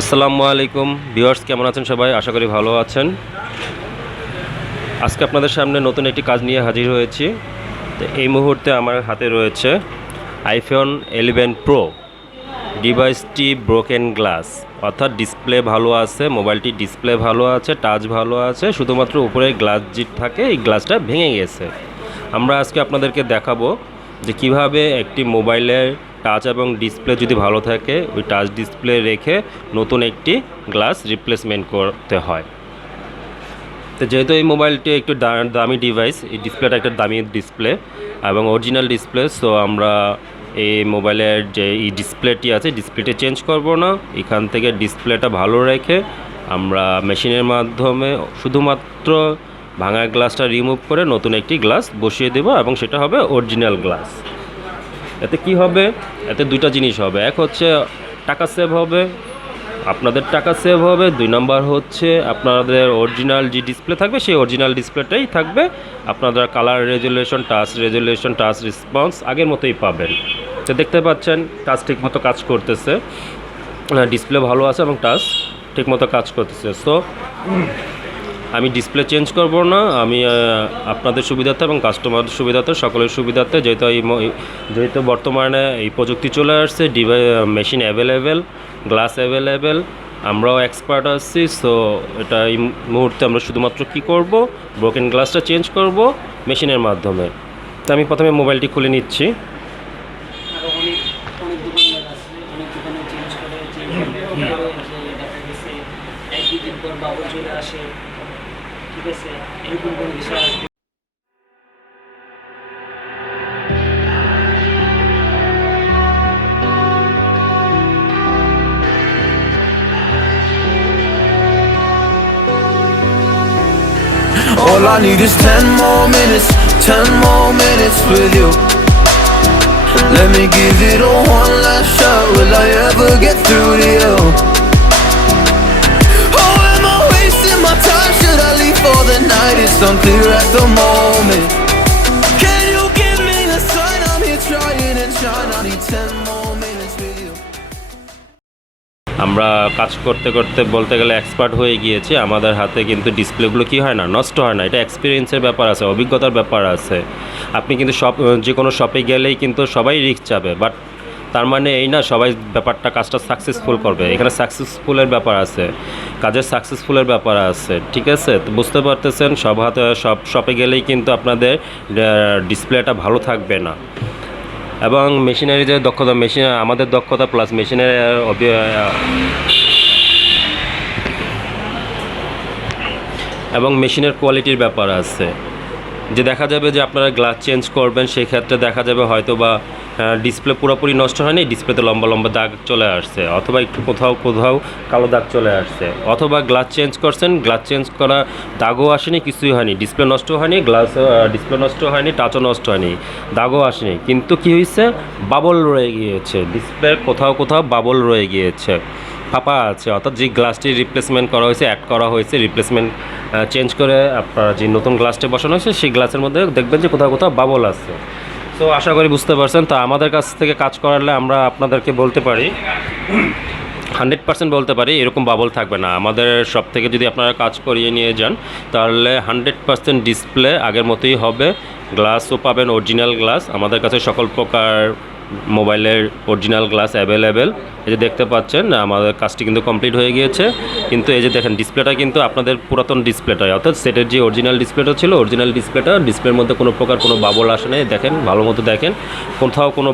আসসালামু আলাইকুম ভিউয়ার্স, কেমন আছেন সবাই? আশা করি ভালো আছেন। আজকে আপনাদের সামনে নতুন একটি কাজ নিয়ে হাজির হয়েছি। তো এই মুহূর্তে আমার হাতে রয়েছে আইফোন 11 প্রো। ডিভাইসটি ব্রোকেন গ্লাস, অর্থাৎ ডিসপ্লে ভালো আছে, মোবাইলটি ডিসপ্লে ভালো আছে, টাচ ভালো আছে, শুধুমাত্র উপরে গ্লাস যে থাকে এই গ্লাসটা ভেঙে গেছে। আমরা আজকে আপনাদেরকে দেখাবো যে কিভাবে একটি মোবাইলের টাচ এবং ডিসপ্লে যদি ভালো থাকে ওই টাচ ডিসপ্লে রেখে নতুন একটি গ্লাস রিপ্লেসমেন্ট করতে হয়। তো যেহেতু এই মোবাইলটি একটু দামি ডিভাইস, এই ডিসপ্লেটা একটা দামি ডিসপ্লে এবং অরিজিনাল ডিসপ্লে, সো আমরা এই মোবাইলের যে এই ডিসপ্লেটি আছে ডিসপ্লেটি চেঞ্জ করব না। এখান থেকে ডিসপ্লেটা ভালো রেখে আমরা মেশিনের মাধ্যমে শুধুমাত্র ভাঙা গ্লাসটা রিমুভ করে নতুন একটি গ্লাস বসিয়ে দেব এবং সেটা হবে অরিজিনাল গ্লাস। এতে কি হবে? এতে দুইটা জিনিস হবে। এক হচ্ছে টাকা সেভ হবে, আপনাদের টাকা সেভ হবে। 2 নম্বর হচ্ছে আপনাদের অরিজিনাল যে ডিসপ্লে থাকবে সেই অরিজিনাল ডিসপ্লেটাই থাকবে। আপনারা কালার রেজুলেশন, টাচ রেসপন্স আগের মতোই পাবেন। তো দেখতে পাচ্ছেন টাচ ঠিকমতো কাজ করতেছে, ডিসপ্লে ভালো আছে এবং টাচ ঠিকমতো কাজ করতেছে। সো আমি ডিসপ্লে চেঞ্জ করব না, আমি আপনাদের সুবিধার্থে এবং কাস্টমারদের সুবিধার্থে, সকলের সুবিধার্থে, যেহেতু বর্তমানে এই প্রযুক্তি চলে আসছে, মেশিন অ্যাভেলেবেল, গ্লাস অ্যাভেলেবেল, আমরাও এক্সপার্ট আছি। সো এটা এই মুহূর্তে আমরা শুধুমাত্র কি করব, ব্রোকেন গ্লাসটা চেঞ্জ করব মেশিনের মাধ্যমে। তো আমি প্রথমে মোবাইলটি খুলে নিচ্ছি। All I need is 10 more minutes, 10 more minutes with you. Let me give it a one last shot. Will I ever get through to you? Oh, am I wasting my time? Should I leave for the night? It's unclear at the moment. Can you give me a sign? I'm here trying and trying. I need 10 more minutes with you. আমরা কাজ করতে করতে বলতে গেলে expert হয়ে গিয়েছি। আমাদের হাতে কিন্তু ডিসপ্লেগুলো কি হয় না, নষ্ট হয় না। এটা এক্সপিরিয়েন্সের ব্যাপার আছে, অভিজ্ঞতার ব্যাপার আছে। আপনি কিন্তু যে কোনো শপে গেলেই কিন্তু সবাই রিস্ক যাবে, বাট তার মানে এই না সবাই কাজটা সাকসেসফুল করবে। এখানে সাকসেসফুলের ব্যাপার আছে, কাজের সাকসেসফুলের ব্যাপার আছে, ঠিক আছে? তো বুঝতে পারতেছেন, সব শপে গেলেই কিন্তু আপনাদের ডিসপ্লেটা ভালো থাকবে না। এবং মেশিনারি যে দক্ষতা, আমাদের দক্ষতা প্লাস মেশিনের এবং মেশিনের কোয়ালিটির ব্যাপার আছে। যে দেখা যাবে যে আপনারা গ্লাস চেঞ্জ করবেন, সেই ক্ষেত্রে দেখা যাবে হয়তো বা ডিসপ্লে পুরোপুরি নষ্ট হয়নি, ডিসপ্লেতে লম্বা লম্বা দাগ চলে আসছে, অথবা একটু কোথাও কালো দাগ চলে আসছে, অথবা গ্লাস চেঞ্জ করছেন, গ্লাস চেঞ্জ করা দাগও আসেনি, কিছুই হয়নি, ডিসপ্লে নষ্ট হয়নি, ডিসপ্লে নষ্ট হয়নি, টাচও নষ্ট হয়নি, দাগও আসেনি, কিন্তু কি হয়েছে, বাবল রয়ে গিয়েছে, ডিসপ্লের কোথাও বাবল রয়ে গিয়েছে, ফাঁপা আছে। অর্থাৎ যে গ্লাসটি রিপ্লেসমেন্ট করা হয়েছে, অ্যাড করা হয়েছে, রিপ্লেসমেন্ট চেঞ্জ করে আপনার যে নতুন গ্লাসটি বসানো হয়েছে সেই গ্লাসের মধ্যে দেখবেন যে কোথাও বাবল আছে। তো আশা করি বুঝতে পারছেন। তো আমাদের কাছ থেকে কাজ করালে আমরা আপনাদেরকে বলতে পারি, 100% বলতে পারি এরকম বাবল থাকবে না। আমাদের শপ থেকে যদি আপনারা কাজ করিয়ে নিয়ে যান তাহলে 100% ডিসপ্লে আগের মতোই হবে, গ্লাসও পাবেন অরিজিনাল গ্লাস। আমাদের কাছে সকল প্রকার মোবাইলের অরিজিনাল গ্লাস অ্যাভেলেবেল। এই যে দেখতে পাচ্ছেন আমাদের কাজটি কিন্তু কমপ্লিট হয়ে গিয়েছে। কিন্তু এই যে দেখেন ডিসপ্লেটা কিন্তু আপনাদের পুরাতন ডিসপ্লেটাই, অর্থাৎ সেটের যে অরিজিনাল ডিসপ্লেটা ছিল, অরিজিনাল ডিসপ্লের মধ্যে কোনো প্রকার কোনো বাবল আসে নেই। দেখেন, ভালো মতো দেখেন, কোথাও কোনো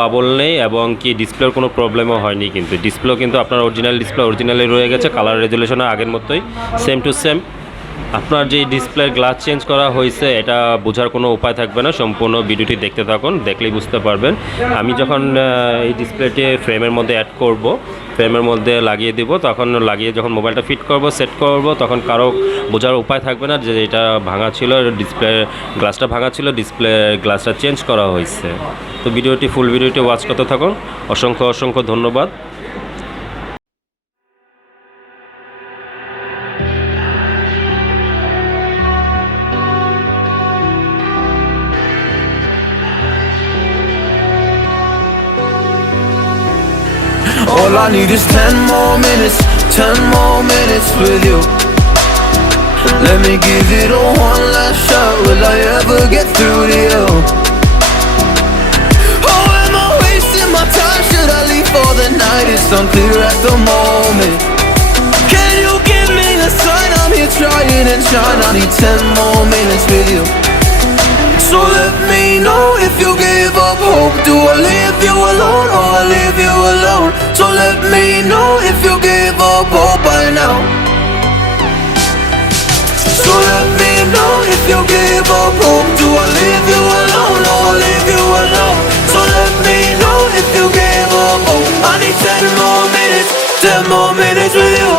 বাবল নেই এবং কি ডিসপ্লের কোনো প্রবলেমও হয়নি। কিন্তু ডিসপ্লেও কিন্তু আপনার অরিজিনালি রয়ে গেছে, কালার রেজুলেশন আগের মতোই সেম টু সেম। আপনার যে ডিসপ্লের গ্লাস চেঞ্জ করা হয়েছে এটা বোঝার কোনো উপায় থাকবে না, সম্পূর্ণ ভিডিওটি দেখতে থাকুন, দেখলেই বুঝতে পারবেন। আমি যখন এই ডিসপ্লেটি ফ্রেমের মধ্যে অ্যাড করব, ফ্রেমের মধ্যে লাগিয়ে দিব, তখন যখন মোবাইলটা ফিট করব, সেট করব, তখন কারো বোঝার উপায় থাকবে না যে এটা ভাঙা ছিল, ডিসপ্লে গ্লাসটা ভাঙা ছিল, ডিসপ্লে গ্লাসটা চেঞ্জ করা হয়েছে। তো ফুল ভিডিওটি ওয়াচ করতে থাকুন। অসংখ্য ধন্যবাদ। All All I need is 10 more minutes, 10 more minutes with you. Let me give it a one last shot. Will I ever get through to you? Oh, am I wasting my time? Should I leave for the night? It's unclear at the moment. Can you give me a sign? I'm here trying and trying. I need 10 more minutes with you. So let me know if you give up hope. Do I leave you alone or I leave you alone? So let me know if you give up hope by now. So let me know if you give up hope. Do I leave you alone or I leave you alone? So let me know if you give up hope. I need 10 more minutes, 10 more minutes with you.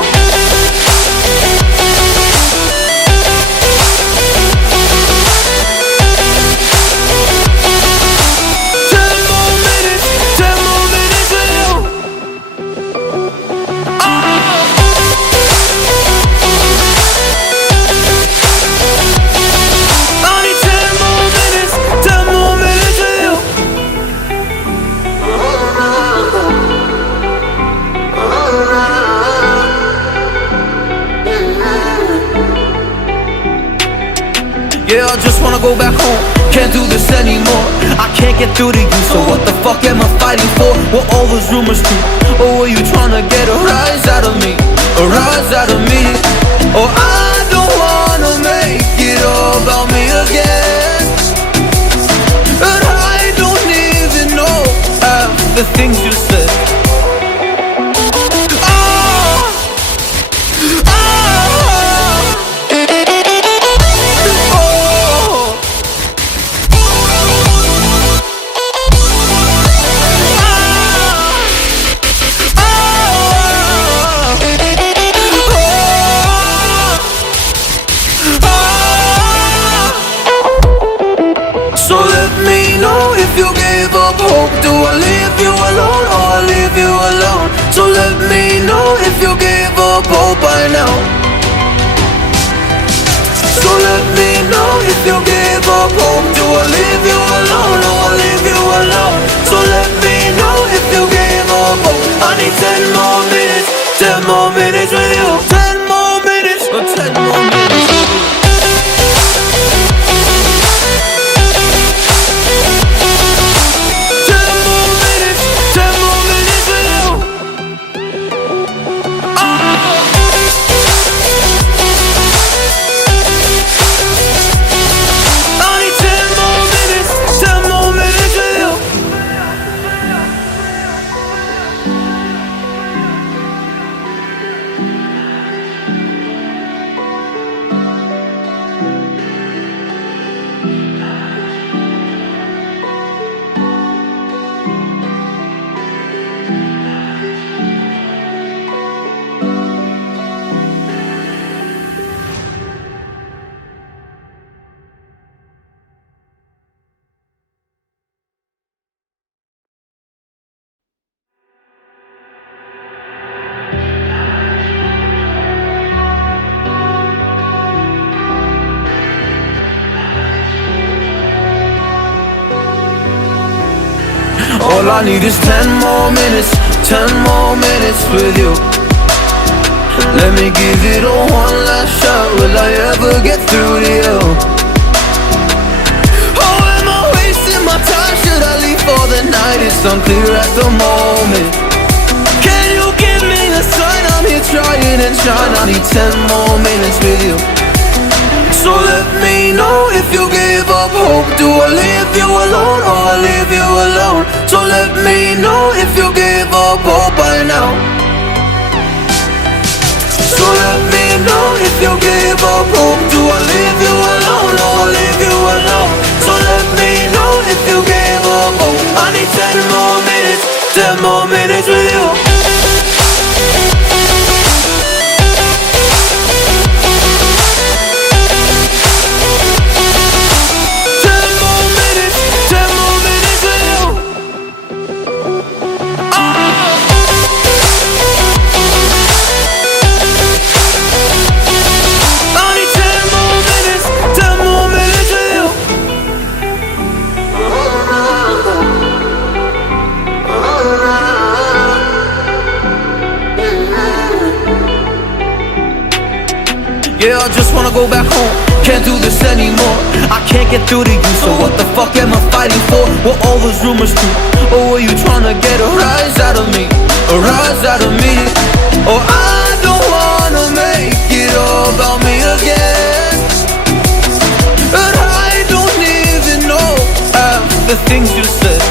Yeah, I just wanna go back home. Can't do this anymore. I can't get through to you, so what the fuck am I fighting for? Were all those rumors true? Or were you trying to get a rise out of me? A rise out of me? Or I don't wanna make it all about me again. And I don't even know half the things you said. So let me know if you give up hope. Do I leave you alone or I leave you alone? So let me know if you give up hope by now. So let me know if you give up hope. Do I leave you alone or I leave you alone? So let me know if you give up hope. I need 10 more minutes, 10 more minutes with you. 10 more minutes, or 10 more minutes with you. All I need is 10 more minutes, 10 more minutes with you. Let me give it a one last shot. Will I ever get through to you? Oh, am I wasting my time? Should I leave for the night? It's unclear at the moment. Can you give me a sign? I'm here trying and trying. I need 10 more minutes with you. So let me know if you give up hope. Do I leave you alone or I leave you alone? So let me know if you give up hope by now. So let me know if you give up hope. Do I leave you alone or I leave you alone? So let me know if you give up hope. I need 10 more minutes, 10 more minutes with you. Yeah, I just wanna go back home. Can't do this anymore. I can't get through to you, so what the fuck am I fighting for? What all those rumors do? Or were you trying to get a rise out of me? A rise out of me? Or I don't wanna make it all about me again. And I don't even know half the things you said.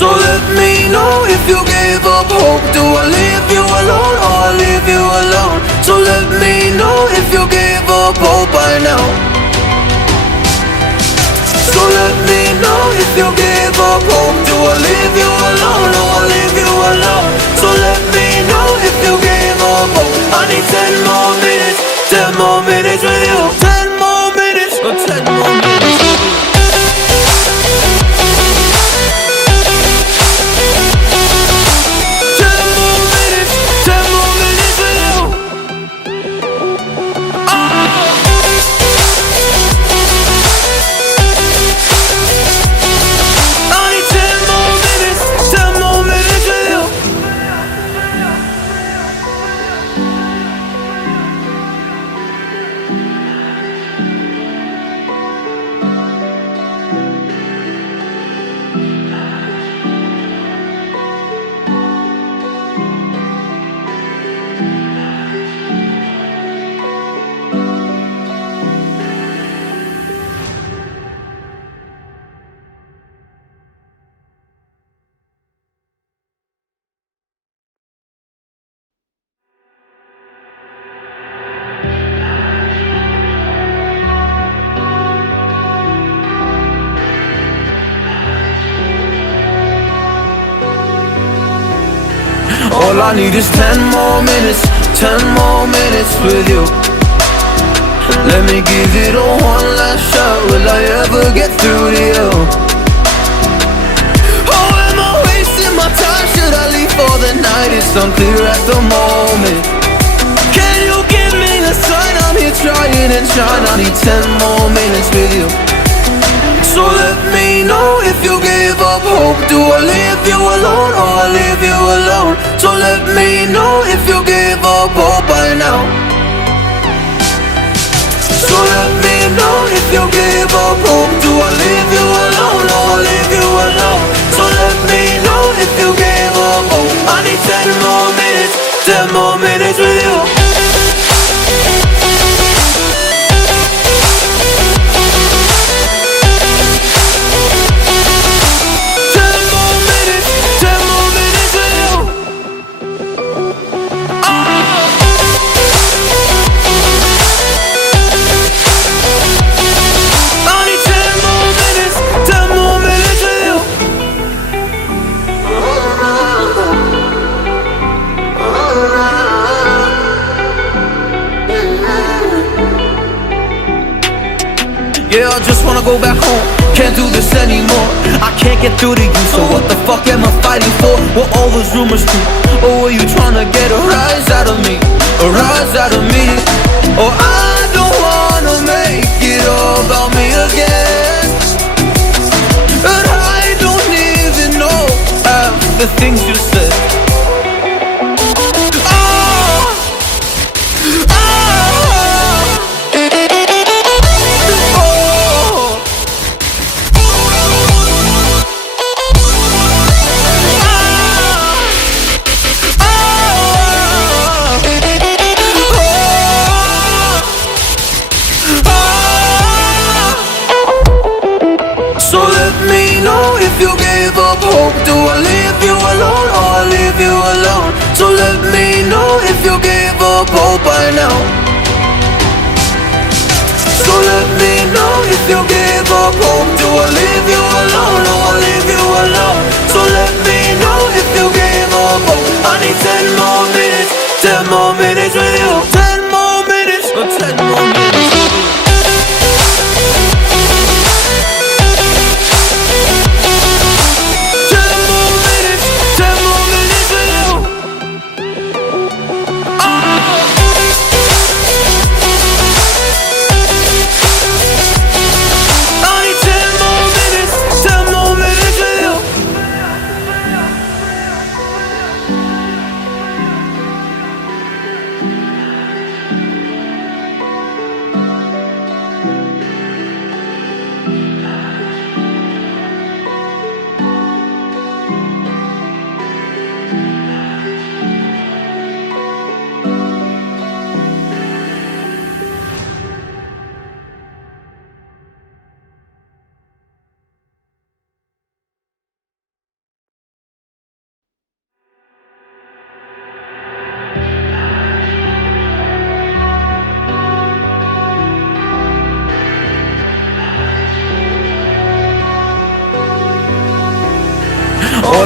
So let me know if you gave up hope. Do I leave you alone or I leave you alone? So let me know if you gave up hope by now. So let me know if you gave up hope. Do I leave you alone or I leave you alone? So let me know if you gave up hope. I need 10 more minutes, 10 more minutes with you. 10 more minutes, or 10 more minutes with you. All I need is 10 more minutes, 10 more minutes with you. Let me give it a one last shot. Will I ever get through to you? Oh, am I wasting my time? Should I leave for the night? It's unclear at the moment. Can you give me a sign? I'm here trying and trying. I need 10 more minutes with you. So let me know if you gave up hope. Do I leave you alone or I leave you alone? So let me know if you gave up hope by now. So let me know if you gave up hope. Do I leave you alone or I leave you alone? So let me know if you gave up hope. I need 10 more minutes, 10 more minutes with you. Yeah, I just wanna go back home. Can't do this anymore. I can't get through to you, so what the fuck am I fighting for? What all those rumors do? Or were you trying to get a rise out of me? A rise out of me? Or I don't wanna make it all about me again. And I don't even know half the things you said. So let me know if you gave up hope. Do I leave you alone or I leave you alone? So let me know if you gave up hope by now. So let me know if you gave up hope. Do I leave you alone or I leave you alone? So let me know if you gave up hope. I need 10 more minutes, 10 more minutes with you. 10 more minutes, or 10 more minutes with you.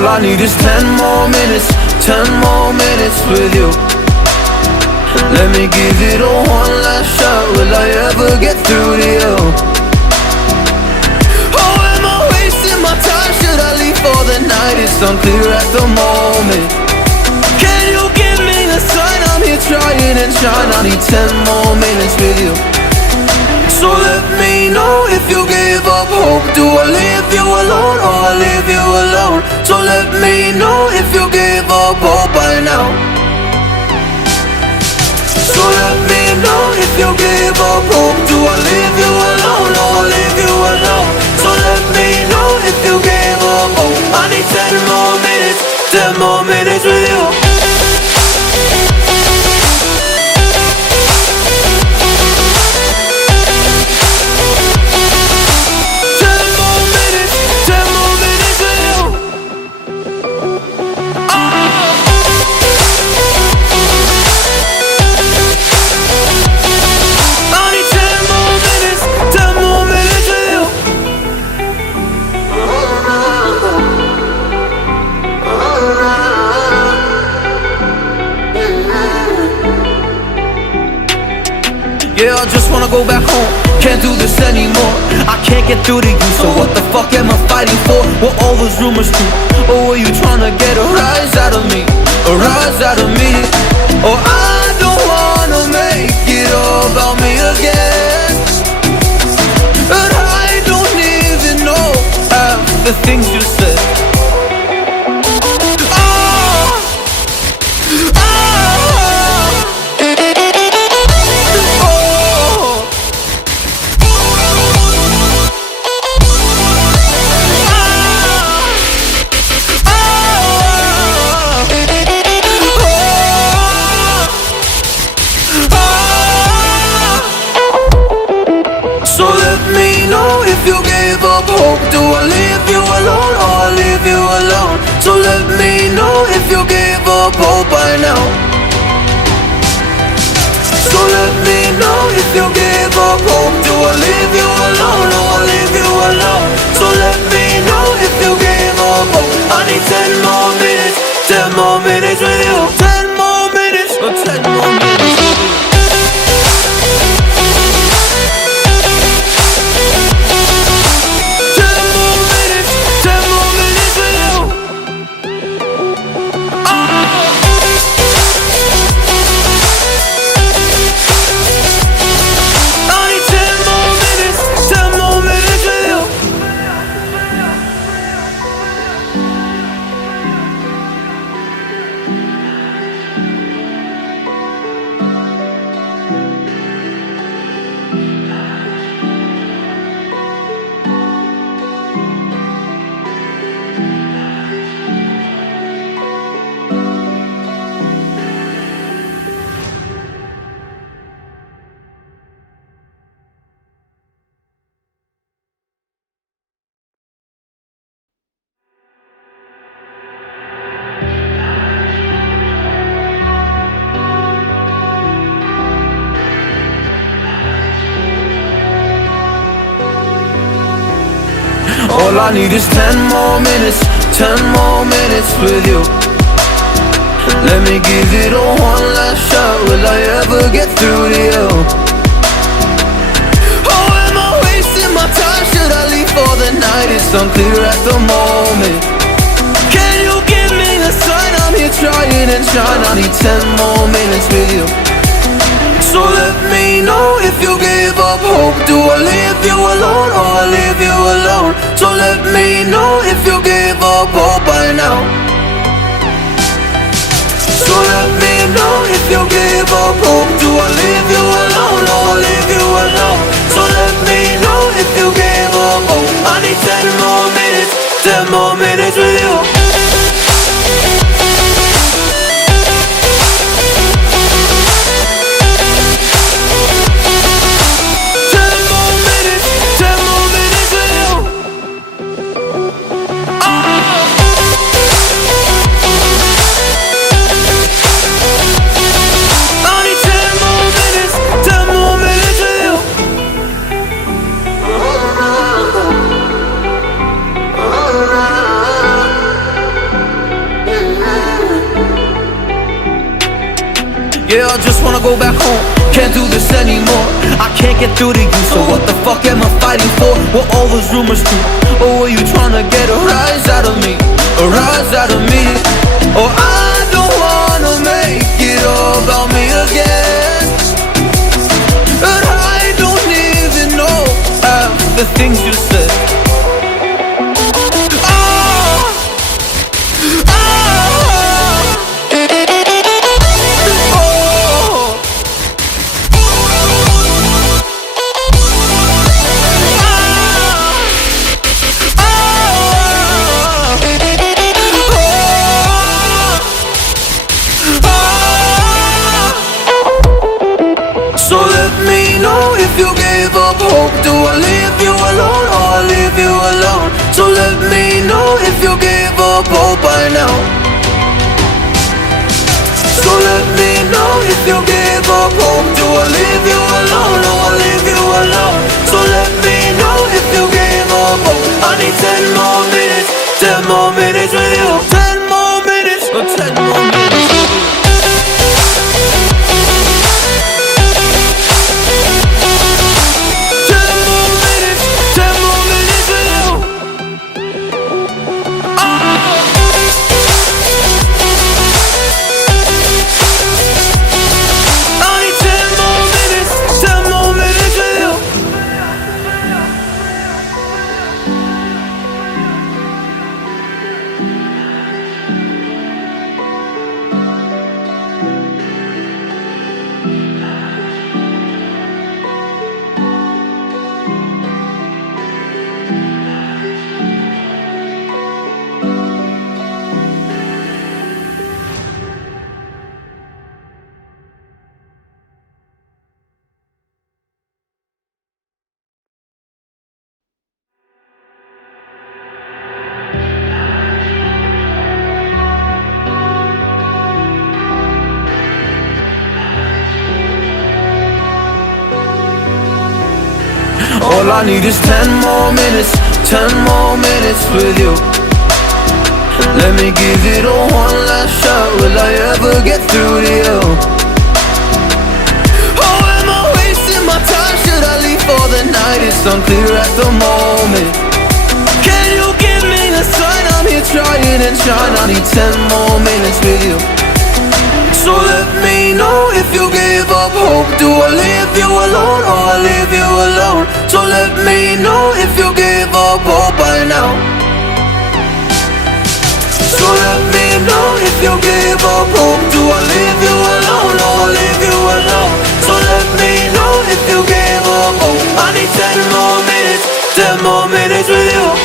All I need is 10 more minutes, 10 more minutes with you. Let me give it a one last shot. Will I ever get through to you? Oh, am I wasting my time? Should I leave for the night? It's unclear at the moment. Can you give me a sign? I'm here trying and trying. I need 10 more minutes with you. So let me know if you give up hope. Do I leave you alone or I leave you alone? So let me know if you give up hope by now. So let me know if you give up hope. Do I leave you alone or I leave you alone? So let me know if you give up hope. I need 10 more minutes, 10 more minutes with you. Yeah, I just wanna go back home. Can't do this anymore. I can't get through to you, so what the fuck am I fighting for? What all those rumors do? Or were you trying to get a rise out of me? A rise out of me? Or I don't wanna make it all about me again. But I don't even know half the things you said. So let me know if you gave up hope. Do I leave you alone or I leave you alone? So let me know if you gave up hope by now. So let me know if you gave up hope. Do I leave you alone or I leave you alone? So let me know if you gave up hope. I need 10 more minutes, 10 more minutes with you. 10 more minutes, or 10 more minutes with you. All I need is 10 more minutes, 10 more minutes with you. Let me give it a one last shot. Will I ever get through to you? Oh, am I wasting my time? Should I leave for the night? It's unclear at the moment. Can you give me a sign? I'm here trying and trying. I need 10 more minutes with you. So let me know if you gave up hope. Do I leave you alone or I leave you alone? So let me know if you gave up hope by now. So let me know if you gave up hope. Do I leave you alone or I leave you alone? So let me know if you gave up hope. I need 10 more minutes, 10 more minutes with you. I I just wanna go back home. Can't do this anymore. I can't get through to you, so what the fuck am I fighting for? Were all those rumors true? Or were you trying to get a rise out of me? A rise out of me? Or I don't wanna make it all about me again, and I don't even know half the things you said. So let me know if you gave up hope. Do I leave you alone or I leave you alone? So let me know if you gave up hope by now. So let me know if you gave up hope. Do I leave you alone or I leave you alone? So let me know if you gave up hope. I need 10 more minutes, 10 more minutes with you. 10 more minutes, or 10 more minutes with you. All I need is 10 more minutes, 10 more minutes with you. Let me give it a one last shot. Will I ever get through to you? Oh, am I wasting my time? Should I leave for the night? It's unclear at the moment. Can you give me a sign? I'm here trying and trying. I need 10 more minutes with you. So let me know if you gave up hope. Do I leave you alone or I leave you alone? So let me know if you gave up hope by now. So let me know if you gave up hope. Do I leave you alone or I leave you alone? So let me know if you gave up hope. I need 10 more minutes, 10 more minutes with you.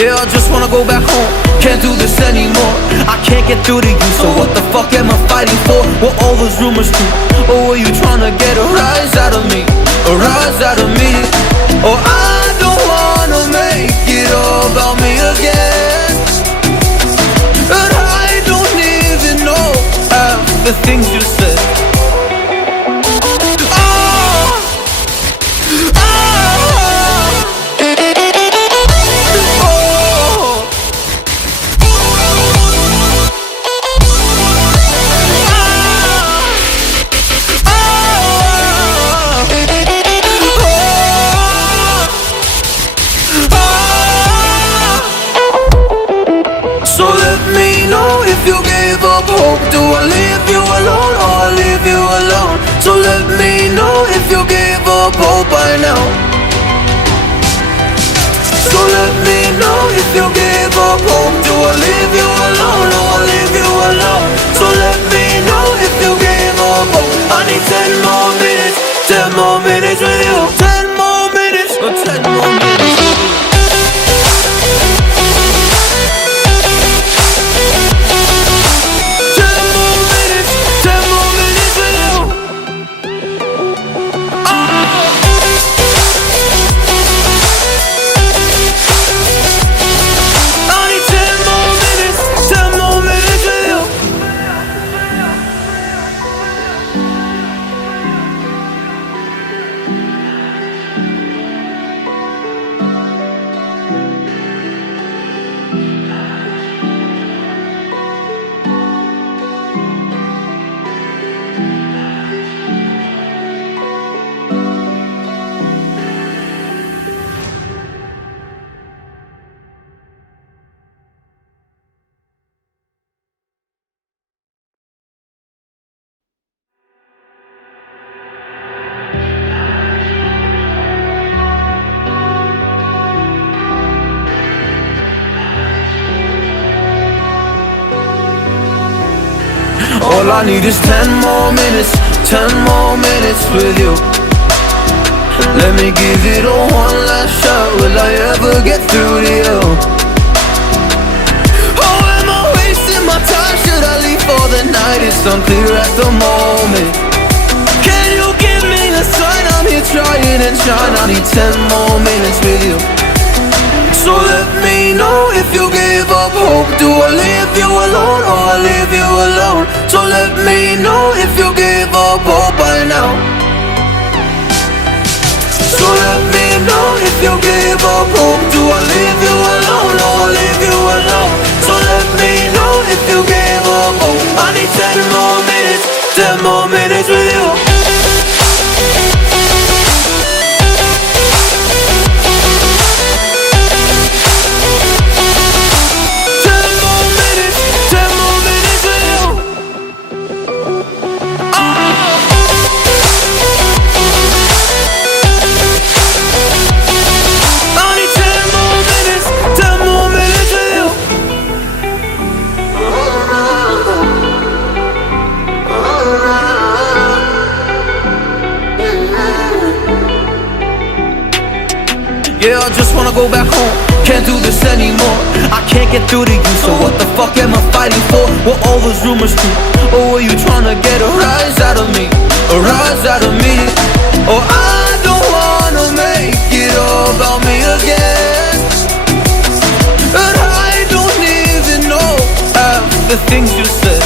Yeah, I just wanna go back home. Can't do this anymore. I can't get through to you, so what the fuck am I fighting for? Were all those rumors true? Or were you trying to get a rise out of me? A rise out of me? Or I don't wanna make it all about me again, and I don't even know half the things you said. So let me know if you gave up hope. Do I leave you alone or I leave you alone? So let me know if you gave up hope by now. So let me know if you gave up hope. Do I leave you alone or I leave you alone? So let me know if you gave up hope. I need 10 more minutes, 10 more minutes with you. 10 more minutes, or 10 more minutes with you. All I need is 10 more minutes, 10 more minutes with you. Let me give it a one last shot. Will I ever get through to you? Oh, am I wasting my time? Should I leave for the night? It's unclear at the moment. Can you give me a sign? I'm here trying and trying. I need 10 more minutes with you. So let me know if you give up hope. Do I leave you alone or I leave you alone? So let me know if you give up hope by now. So let me know if you give up hope. Do I leave you alone or I leave you alone? So let me know if you give up hope. I need 10 more minutes, 10 more minutes with you. Yeah, I just wanna go back home. Can't do this anymore. I can't get through to you, so what the fuck am I fighting for? Were all those rumors true? Or were you trying to get a rise out of me? A rise out of me? Oh, I don't wanna make it all about me again. And I don't even know half the things you said.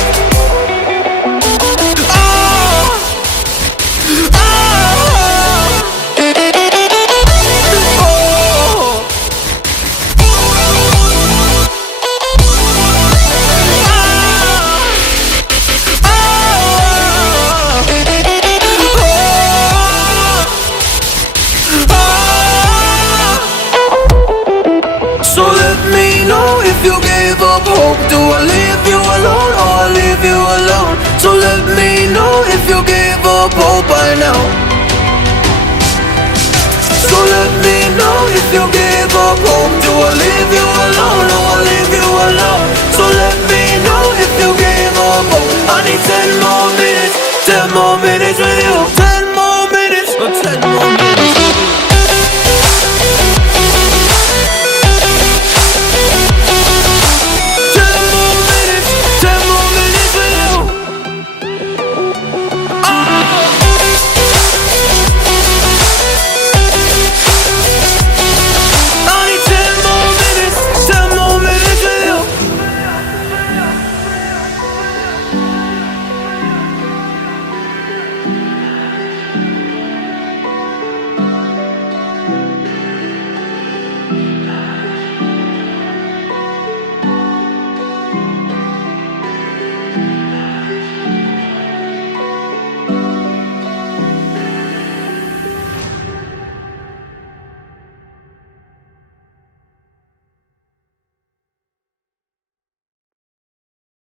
So let me know if you gave up hope. Do I leave you alone or I leave you alone? So let me know if you gave up hope by now. So let me know if you gave up hope. Do I leave you alone or I leave you alone? So let me know if you gave up hope. I need 10 more minutes, 10 more minutes.